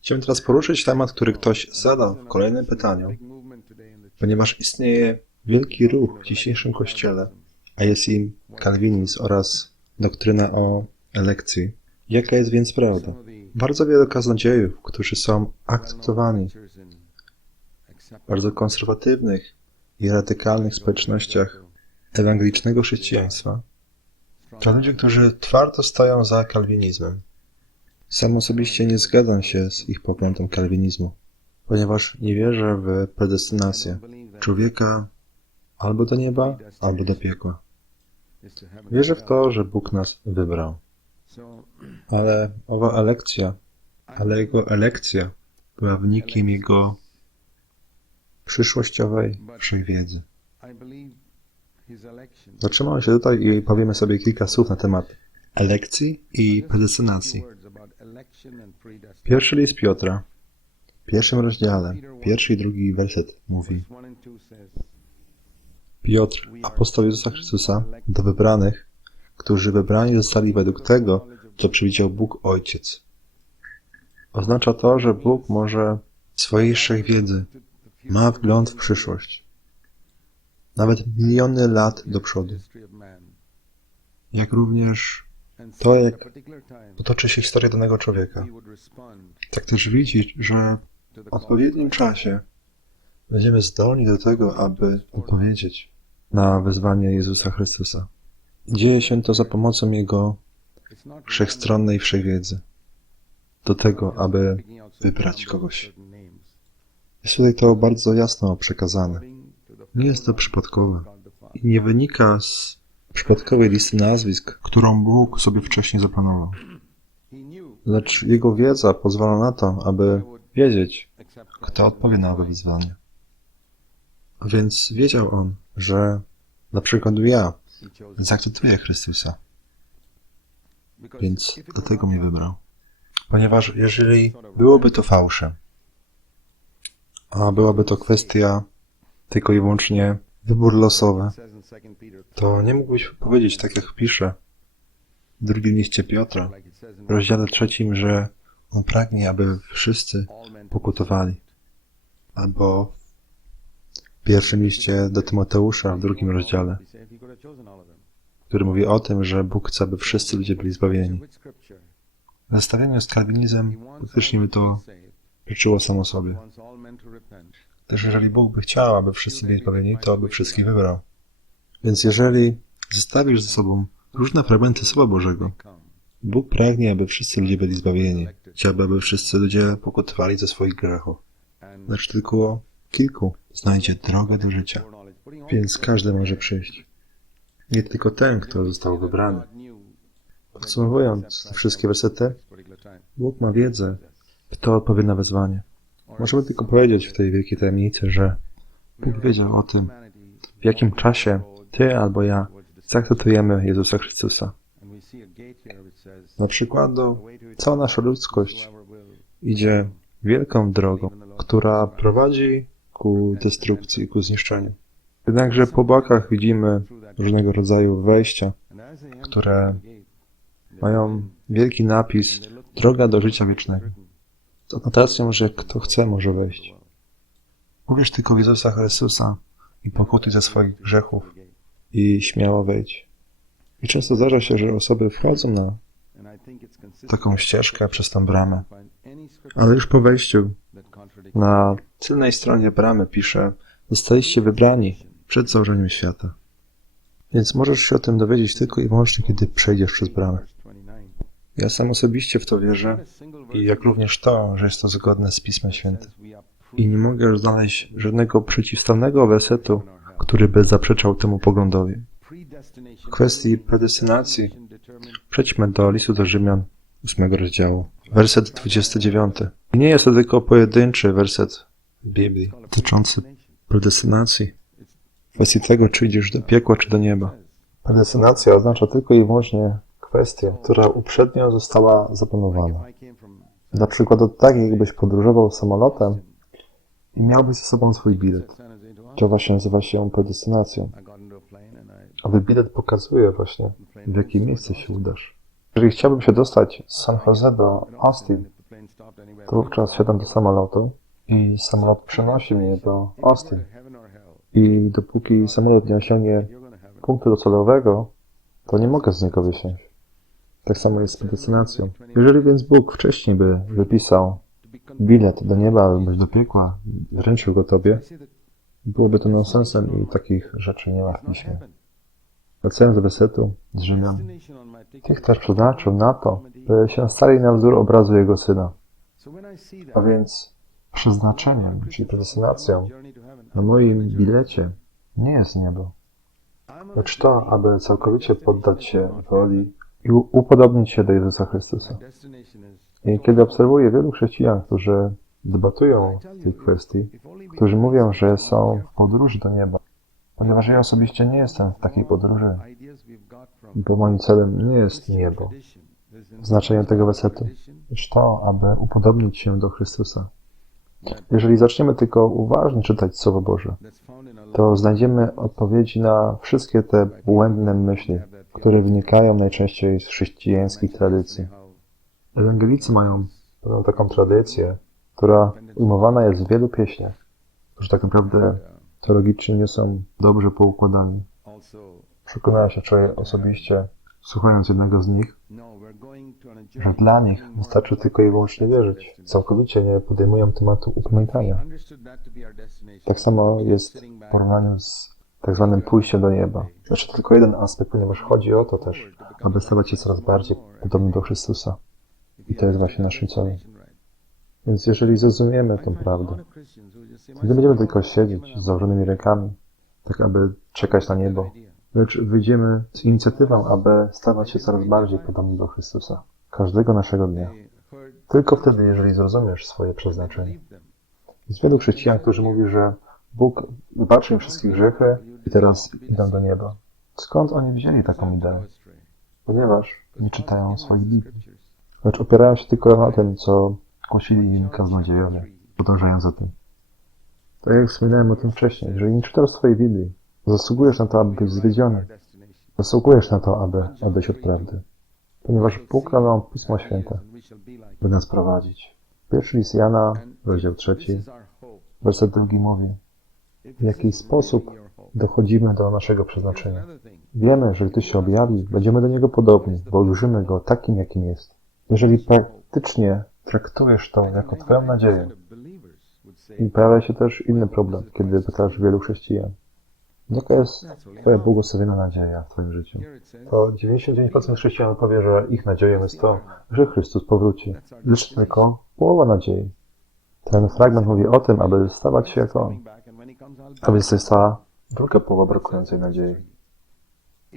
Chciałbym teraz poruszyć temat, który ktoś zadał w kolejnym pytaniu, ponieważ istnieje wielki ruch w dzisiejszym kościele, a jest im kalwinizm oraz doktryna o elekcji. Jaka jest więc prawda? Bardzo wielu kaznodziejów, którzy są akceptowani w bardzo konserwatywnych i radykalnych społecznościach ewangelicznego chrześcijaństwa, to ludzie, którzy twardo stoją za kalwinizmem. Sam osobiście nie zgadzam się z ich poglądem kalwinizmu, ponieważ nie wierzę w predestynację człowieka albo do nieba, albo do piekła. Wierzę w to, że Bóg nas wybrał. Ale owa elekcja, ale jego elekcja była wynikiem jego przyszłościowej wszechwiedzy. Zatrzymamy się tutaj i powiemy sobie kilka słów na temat elekcji i predestynacji. Pierwszy list Piotra, w pierwszym rozdziale, pierwszy i drugi werset mówi. Verse 1 and 2 says, Piotr, apostoł Jezusa Chrystusa, do wybranych, którzy wybrani zostali według tego, co przewidział Bóg Ojciec. Oznacza to, że Bóg może w swojej wszechwiedzy ma wgląd w przyszłość, nawet miliony lat do przodu, jak również To, jak potoczy się historia danego człowieka. Tak też widzieć, że w odpowiednim czasie będziemy zdolni do tego, aby odpowiedzieć na wezwanie Jezusa Chrystusa. Dzieje się to za pomocą Jego wszechstronnej wszechwiedzy, do tego, aby wybrać kogoś. Jest tutaj to bardzo jasno przekazane. Nie jest to przypadkowe i nie wynika z przypadkowej listy nazwisk, którą Bóg sobie wcześniej zaplanował. Lecz Jego wiedza pozwala na to, aby wiedzieć, kto odpowie na owe wyzwanie. Więc wiedział on, że na przykład ja zaakceptuję Chrystusa, więc dlatego mnie wybrał. Ponieważ jeżeli byłoby to fałszem, a byłaby to kwestia tylko i wyłącznie wybór losowy, it says in 2 Peter to nie mógłbyś powiedzieć, tak jak pisze w drugim liście Piotra, w rozdziale trzecim, że on pragnie, aby wszyscy pokutowali. Albo w pierwszym liście do Tymoteusza, w drugim rozdziale, który mówi o tym, że Bóg chce, aby wszyscy ludzie byli zbawieni. Zestawieniu z kalwinizmem by to życzyło samo sobie. Też jeżeli Bóg by chciał, aby wszyscy byli zbawieni, to by wszystkich wybrał. Więc jeżeli zestawisz ze sobą różne fragmenty Słowa Bożego. Bóg pragnie, aby wszyscy ludzie byli zbawieni. Chciałby, aby wszyscy ludzie pokutowali ze swoich grzechów. Lecz tylko kilku znajdzie drogę do życia. Więc każdy może przyjść. Nie tylko ten, kto został wybrany. Podsumowując te wszystkie wersety. Bóg ma wiedzę, kto odpowie na wezwanie. Możemy tylko powiedzieć w tej wielkiej tajemnicy, że Bóg wiedział o tym, w jakim czasie Ty albo ja zaakceptujemy Jezusa Chrystusa. Na przykładu, "The way to cała nasza ludzkość idzie wielką drogą, która prowadzi ku destrukcji, ku zniszczeniu. Jednakże po bokach widzimy różnego rodzaju wejścia, które mają wielki napis Droga do życia wiecznego. Z anotacją, że kto chce może wejść. Uwierz tylko w Jezusa Chrystusa i pokutuj ze swoich grzechów i śmiało wejdź. I często zdarza się, że osoby wchodzą na taką ścieżkę przez tą bramę, ale już po wejściu na tylnej stronie bramy pisze Zostaliście wybrani przed założeniem świata. Więc możesz się o tym dowiedzieć tylko i wyłącznie, kiedy przejdziesz przez bramę. Verse 29. Ja sam osobiście w to wierzę i jak również to, że jest to zgodne z Pismem Świętym. I nie mogę znaleźć żadnego przeciwstawnego wersetu, który by zaprzeczał temu poglądowi. W kwestii predestynacji przejdźmy do listu do Rzymian 8 rozdziału. Werset 29. I nie jest to tylko pojedynczy werset w Biblii dotyczący predestynacji. W kwestii tego, czy idziesz do piekła, czy do nieba. Predestynacja oznacza tylko i wyłącznie kwestię, która uprzednio została zaplanowana. Na przykład tak, jakbyś podróżował samolotem i miałbyś ze sobą swój bilet. To właśnie nazywa się predestynacją. A wy bilet pokazuje właśnie, w jakie miejsce się udasz. Jeżeli chciałbym się dostać z San Jose do Austin, to wówczas wsiadam do samolotu i samolot przenosi mnie do Austin. I dopóki samolot nie osiągnie punktu docelowego, to nie mogę z niego wysiąść. Tak samo jest z predestynacją. Jeżeli więc Bóg wcześniej by wypisał bilet do nieba albo do piekła, wręczył go tobie, byłoby to nonsensem i takich rzeczy nie ma w piśmie. Wracając do wersetu z Rzymian. Tych też przeznaczył na to, by się stali na wzór obrazu Jego Syna. A więc przeznaczeniem, czyli predestynacją na moim bilecie nie jest niebo, lecz to, aby całkowicie poddać się woli i upodobnić się do Jezusa Chrystusa. I kiedy obserwuję wielu chrześcijan, którzy debatują w tej kwestii, którzy mówią, że są w podróży do nieba, ponieważ ja osobiście nie jestem w takiej podróży, bo moim celem nie jest niebo. Znaczenie tego wersetu, lecz to, aby upodobnić się do Chrystusa. Jeżeli zaczniemy tylko uważnie czytać Słowo Boże, to znajdziemy odpowiedzi na wszystkie te błędne myśli, które wynikają najczęściej z chrześcijańskich tradycji. Ewangelicy mają pewną taką tradycję, która ujmowana jest w wielu pieśniach, że tak naprawdę teologicznie nie są dobrze poukładani. Przekonałem się wczoraj osobiście, słuchając jednego z nich, że dla nich wystarczy tylko i wyłącznie wierzyć. Całkowicie nie podejmują tematu upamiętania. Tak samo jest w porównaniu z tak zwanym pójściem do nieba. Znaczy to tylko jeden aspekt, ponieważ chodzi o to też, aby stawać się coraz bardziej podobnym do Chrystusa. I to jest właśnie naszym celem. Więc jeżeli zrozumiemy tę prawdę, to nie będziemy tylko siedzieć z założonymi rękami, tak aby czekać na niebo, lecz wyjdziemy z inicjatywą, aby stawać się coraz bardziej podobnym do Chrystusa. Każdego naszego dnia. Tylko wtedy, jeżeli zrozumiesz swoje przeznaczenie. Jest wielu chrześcijan, którzy mówi, że Bóg wybaczył wszystkie grzechy i teraz idą do nieba. Skąd oni wzięli taką ideę? Ponieważ nie czytają swoich Biblii, lecz opierają się tylko na tym, co głosili im kaznodziejowie, podążając za tym. Tak jak wspominałem o tym wcześniej, jeżeli nie czytasz swojej Biblii, zasługujesz na to, aby być zwiedziony. Zasługujesz na to, aby odejść od prawdy. Ponieważ Bóg dał nam Pismo Święte, by nas prowadzić. Pierwszy list Jana, rozdział trzeci, werset drugi mówi, w jaki sposób dochodzimy do naszego przeznaczenia. Wiemy, że gdy się objawi, będziemy do Niego podobni, bo ujrzymy Go takim, jakim jest. Jeżeli praktycznie traktujesz to jako Twoją nadzieję, i pojawia się też inny problem, kiedy pytasz wielu chrześcijan, jaka jest Twoja błogosławiona nadzieja w Twoim życiu? To 99% chrześcijan powie, że ich nadzieją jest to, że Chrystus powróci. Lecz tylko połowa nadziei. Ten fragment mówi o tym, aby stawać się jak On. A więc jest ta druga połowa brakującej nadziei.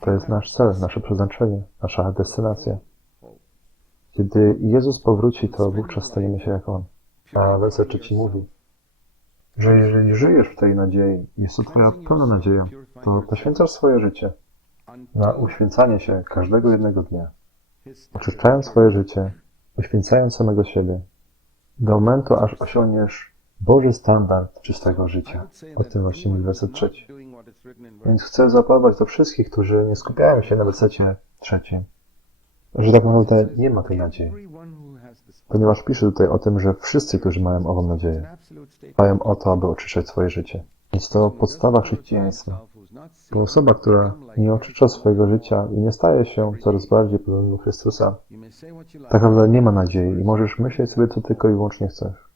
To jest nasz cel, nasze przeznaczenie, nasza destynacja. Kiedy Jezus powróci, to wówczas stajemy się jak On. A werset trzeci mówi, że jeżeli żyjesz w tej nadziei, jest to Twoja pełna nadzieja, to poświęcasz swoje życie na uświęcanie się każdego jednego dnia, oczyszczając swoje życie, uświęcając samego siebie, do momentu, aż osiągniesz Boży standard czystego życia. O tym właśnie mówi werset trzeci. Więc chcę zaapelować do wszystkich, którzy nie skupiają się na wersecie trzecim, że tak naprawdę nie ma tej nadziei. Ponieważ pisze tutaj o tym, że wszyscy, którzy mają ową nadzieję, dbają o to, aby oczyszczać swoje życie. Więc to podstawa chrześcijaństwa. Bo osoba, która nie oczyszcza swojego życia i nie staje się coraz bardziej podobną do Chrystusa, tak naprawdę nie ma nadziei i możesz myśleć sobie, co tylko i wyłącznie chcesz.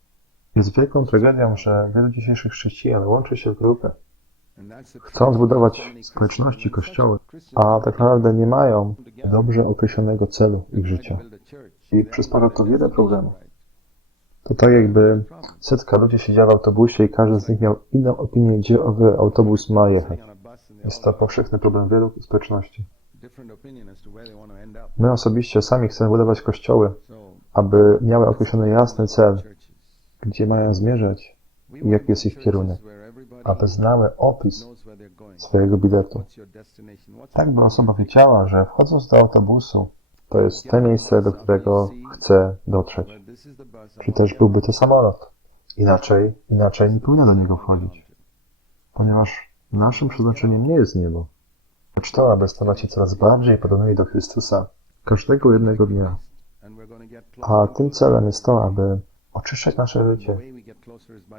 Jest wielką tragedią, że wielu dzisiejszych chrześcijan łączy się w grupę, chcą zbudować społeczności, kościoły, a tak naprawdę nie mają dobrze określonego celu ich życia. I przysprawia to wiele problemów. To tak jakby setka ludzi siedziała w autobusie i każdy z nich miał inną opinię, gdzie owy autobus ma jechać. Jest to powszechny problem wielu społeczności. My osobiście sami chcemy budować kościoły, aby miały określony jasny cel, gdzie mają zmierzać i jaki jest ich kierunek, aby znały opis swojego biletu. Tak by osoba wiedziała, że wchodząc do autobusu, to jest to miejsce, do którego chce dotrzeć. Czy też byłby to samolot. Inaczej, inaczej nie powinno do niego wchodzić. Ponieważ naszym przeznaczeniem nie jest niebo, lecz to, aby stawać się coraz bardziej podobnymi do Chrystusa każdego jednego dnia. A tym celem jest to, aby oczyszczać nasze życie.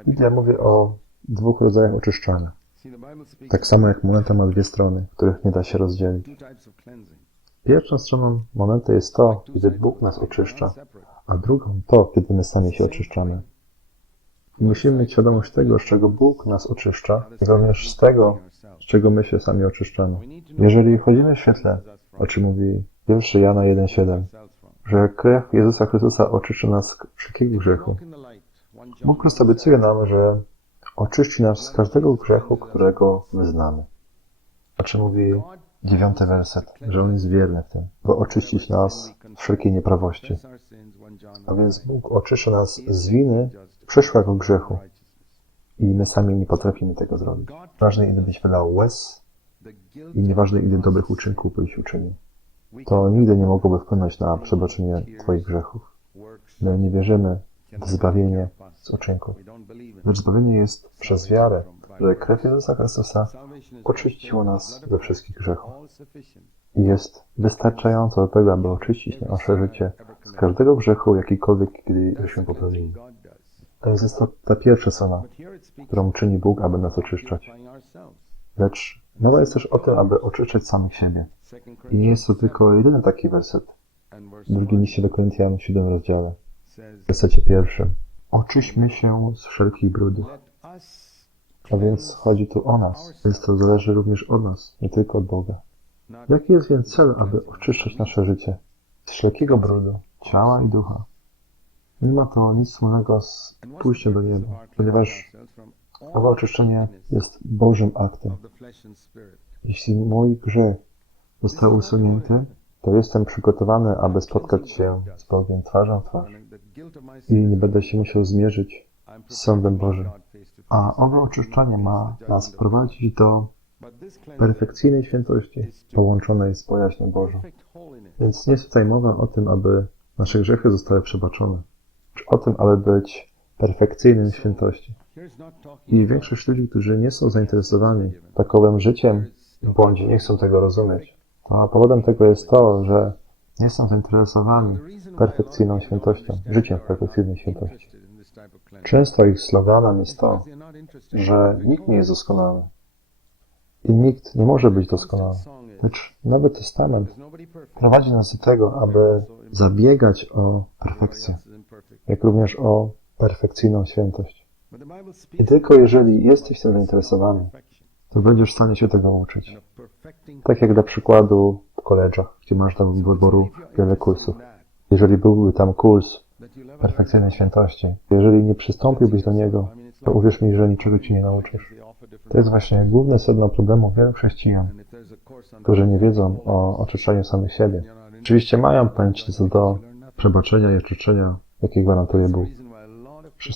Biblia mówi o dwóch rodzajach oczyszczania. Tak samo jak moneta ma dwie strony, których nie da się rozdzielić. Pierwszą stroną monety jest to, kiedy Bóg nas oczyszcza, a drugą to, kiedy my sami się oczyszczamy. I musimy mieć świadomość tego, z czego Bóg nas oczyszcza, i również z tego, z czego my się sami oczyszczamy. Jeżeli chodzimy w świetle, o czym mówi 1 Jana 1,7, że krew Jezusa Chrystusa oczyszcza nas z wszelkiego grzechu. Bóg Chrystus obiecuje nam, że oczyści nas z każdego grzechu, którego wyznamy. O czym mówi dziewiąty werset, że On jest wierny w tym, by oczyścić nas z wszelkiej nieprawości. A więc Bóg oczyszcza nas z winy przyszłego grzechu i my sami nie potrafimy tego zrobić. Ważne, ile byś wylał łez i nieważne, ile dobrych uczynków byś uczynił. To nigdy nie mogłoby wpłynąć na przebaczenie Twoich grzechów. My nie wierzymy w zbawienie z uczynków. Lecz zbawienie jest przez wiarę, że krew Jezusa Chrystusa oczyściło nas ze wszystkich grzechów i jest wystarczająco do tego, aby oczyścić nasze życie z każdego grzechu, jakikolwiek kiedyśmy poprawili. To jest to ta pierwsza strona, którą czyni Bóg, aby nas oczyszczać. Lecz mowa jest też o tym, aby oczyszczać samych siebie. I jest to tylko jedyny taki werset. W drugim liście do Koryntian w 7 rozdziale, w wersecie pierwszym. Oczyśmy się z wszelkich brudów. A więc chodzi tu o nas, więc to zależy również od nas, nie tylko od Boga. Jaki jest więc cel, aby oczyszczać nasze życie z wszelkiego brudu, ciała i ducha? Nie ma to nic wspólnego z pójściem do nieba, ponieważ owe oczyszczenie jest Bożym aktem. Jeśli mój grzech został usunięty, to jestem przygotowany, aby spotkać się z Bogiem twarzą w twarz i nie będę się musiał zmierzyć z sądem Bożym. A owe oczyszczanie ma nas prowadzić do perfekcyjnej świętości połączonej z bojaźnią Bożą. Więc nie jest tutaj mowa o tym, aby nasze grzechy zostały przebaczone, czy o tym, aby być perfekcyjnym w świętości. I większość ludzi, którzy nie są zainteresowani takowym życiem, bądź nie chcą tego rozumieć, a powodem tego jest to, że nie są zainteresowani perfekcyjną świętością, życiem w perfekcyjnej świętości. Często ich sloganem jest to, że nikt nie jest doskonały i nikt nie może być doskonały. Lecz Nowy Testament prowadzi nas do tego, aby zabiegać o perfekcję, jak również o perfekcyjną świętość. I tylko jeżeli jesteś tym zainteresowany, to będziesz w stanie się tego uczyć. Tak jak dla przykładu w koledżach, gdzie masz tam wyboru wiele kursów. Jeżeli byłby tam kurs perfekcyjnej świętości, jeżeli nie przystąpiłbyś do niego, to uwierz mi, że niczego ci nie nauczysz. To jest właśnie główne sedno problemu wielu chrześcijan, którzy nie wiedzą o oczyszczaniu samych siebie. Oczywiście mają pojęcie co do przebaczenia i oczyszczenia, jakie gwarantuje Bóg.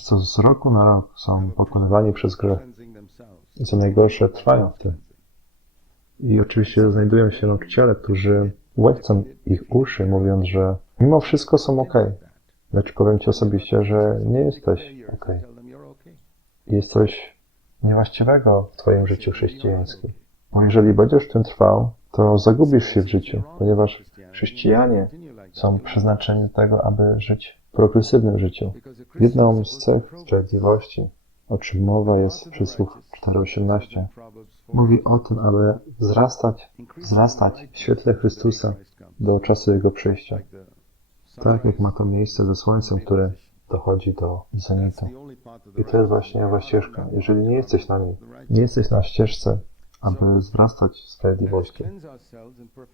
Co z roku na rok są pokonywani przez grzech co najgorsze, trwają wtedy. I oczywiście znajdują się nauczyciele, którzy łebcą ich uszy, mówiąc, że mimo wszystko są ok. Lecz powiem ci osobiście, że nie jesteś ok. Jest coś niewłaściwego w twoim życiu chrześcijańskim. Bo jeżeli będziesz w tym trwał, to zagubisz się w życiu, ponieważ chrześcijanie są przeznaczeni do tego, aby żyć progresywnym życiu. Jedną z cech sprawiedliwości, o czym mowa, jest przysług 18 mówi o tym, aby wzrastać, wzrastać w świetle Chrystusa do czasu Jego przyjścia. Tak jak ma to miejsce ze Słońcem, które dochodzi do zenitu. I to jest właśnie owa ścieżka. Jeżeli nie jesteś na niej, nie jesteś na ścieżce, aby wzrastać w sprawiedliwości.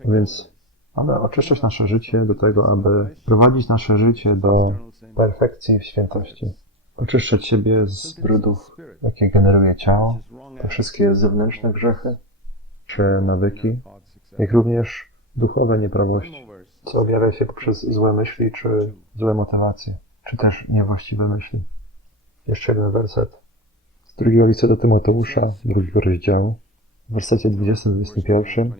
Więc aby oczyszczać nasze życie do tego, aby prowadzić nasze życie do perfekcji w świętości. Oczyszczać siebie z brudów, jakie generuje ciało, te wszystkie zewnętrzne grzechy, czy nawyki, jak również duchowe nieprawości, co objawia się poprzez złe myśli, czy złe motywacje, czy też niewłaściwe myśli. Jeszcze jeden werset z drugiego listu do Tymoteusza, drugiego rozdziału, w wersecie 20-21.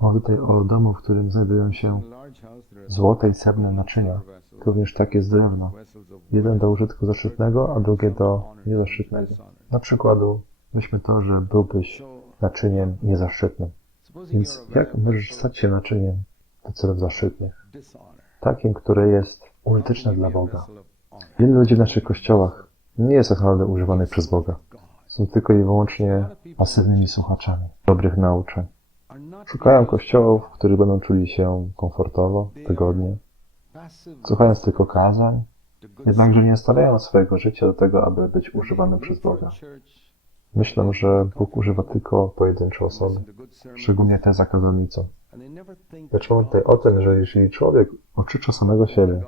Mowa tutaj o domu, w którym znajdują się złote i srebrne naczynia, również takie z drewna. Jeden do użytku zaszczytnego, a drugie do niezaszczytnego. Na przykładu weźmy to, że byłbyś naczyniem niezaszczytnym. Więc jak możesz stać się naczyniem do celów zaszczytnych. Takim, które jest użyteczne dla Boga. Wielu ludzi w naszych kościołach nie jest tak naprawdę używanych przez Boga. Są tylko i wyłącznie pasywnymi słuchaczami dobrych nauczeń. Szukają kościołów, w których będą czuli się komfortowo, wygodnie, słuchając tylko kazań, to good jednakże nie stawiają swojego życia do tego, aby być używanym przez Boga. Myślę, że Bóg używa tylko pojedyncze osoby, to szczególnie te za kazalnicą. and they never think Lecz mam tutaj o tym, że jeśli człowiek oczycza samego siebie,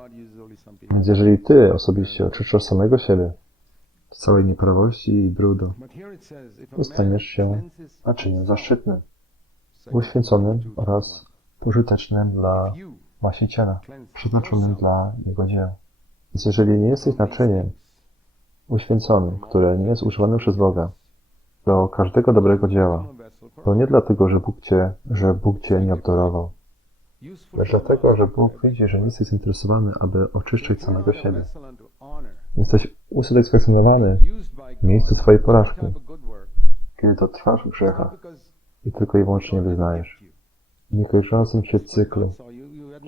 więc jeżeli ty osobiście oczyczasz samego siebie z całej nieprawości i brudu, Ustaniesz man się naczyniem zaszczytnym, uświęconym oraz 2:1, pożytecznym dla Właściciela, przeznaczonym dla Jego dzieł. Więc jeżeli nie jesteś naczyniem uświęconym, które nie jest używane przez Boga do każdego dobrego dzieła, to nie dlatego, że Bóg Cię, że Bóg Cię nie obdarował, lecz dlatego, że Bóg widzi, że nie jesteś zainteresowany, aby oczyszczać You're samego siebie. Jesteś usatysfakcjonowany w miejscu swojej porażki, kiedy to trwasz w grzechach i tylko i wyłącznie wyznajesz. W niekończącym się cyklu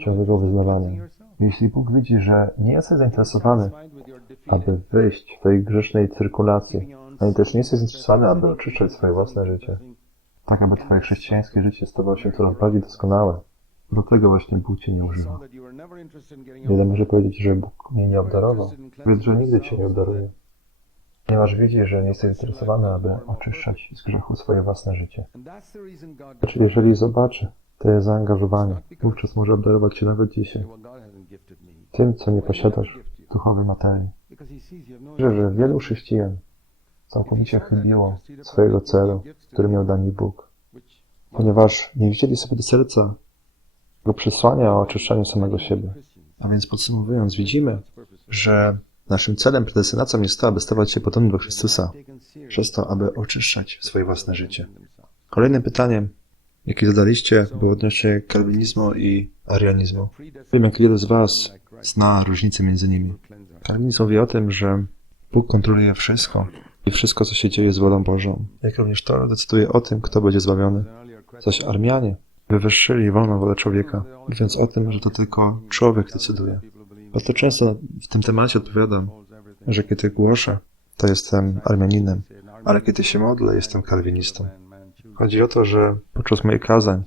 Cleansing yourself. Jeśli Bóg widzi, że nie jesteś zainteresowany, aby wyjść w tej grzesznej cyrkulacji, ani też nie jesteś zainteresowany, aby oczyszczać swoje własne życie, tak aby twoje chrześcijańskie życie stawało się coraz bardziej doskonałe. Do tego właśnie Bóg Cię nie używa. Wiele może powiedzieć, że Bóg mnie nie obdarował, powiedz, że nigdy Cię nie obdaruje. Ponieważ widzi, że nie jesteś zainteresowany, aby oczyszczać z grzechu swoje własne życie. Lecz jeżeli zobaczy Twoje zaangażowanie, wówczas może obdarować Cię nawet dzisiaj tym, co nie posiadasz duchowej materii. Wierzę, że wielu chrześcijan całkowicie chybiło swojego celu, który miał nich Bóg, ponieważ nie wzięli sobie do serca tego przesłania o oczyszczaniu samego siebie. A więc podsumowując, widzimy, że naszym celem, predestynacją jest to, aby stawać się podobnym do Chrystusa, przez to, aby oczyszczać swoje własne życie. Kolejnym pytaniem, jakie zadaliście, było odnośnie kalwinizmu i arianizmu. Wiem, jak wielu z Was zna różnicę między nimi. Kalwinizm mówi o tym, że Bóg kontroluje wszystko i wszystko, co się dzieje, jest wolą Bożą. Jak również to decyduje o tym, kto będzie zbawiony. Zaś Armianie wywyższyli wolną wolę człowieka, mówiąc o tym, że to tylko człowiek decyduje. Bardzo często w tym temacie odpowiadam, że kiedy głoszę, to jestem Armianinem, ale kiedy się modlę, jestem kalwinistą. Chodzi o to, że podczas moich kazań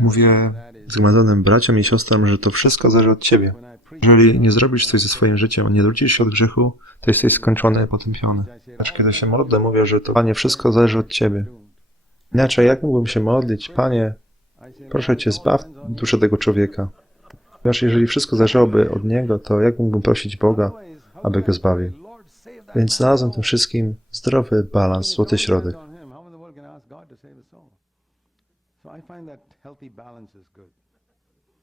mówię zgromadzonym braciom i siostrom, że to wszystko zależy od Ciebie. Jeżeli nie zrobisz coś ze swoim życiem, nie zwrócisz się od grzechu, to jesteś skończony, potępiony. Lecz kiedy się modlę, mówię, że to Panie, wszystko zależy od Ciebie. Inaczej, jak mógłbym się modlić? Panie, proszę Cię, zbaw duszę tego człowieka. Ponieważ jeżeli wszystko zależałoby od Niego, to jak mógłbym prosić Boga, aby go zbawił? Więc znalazłem tym wszystkim zdrowy balans, złoty środek. I find that healthy balance is good.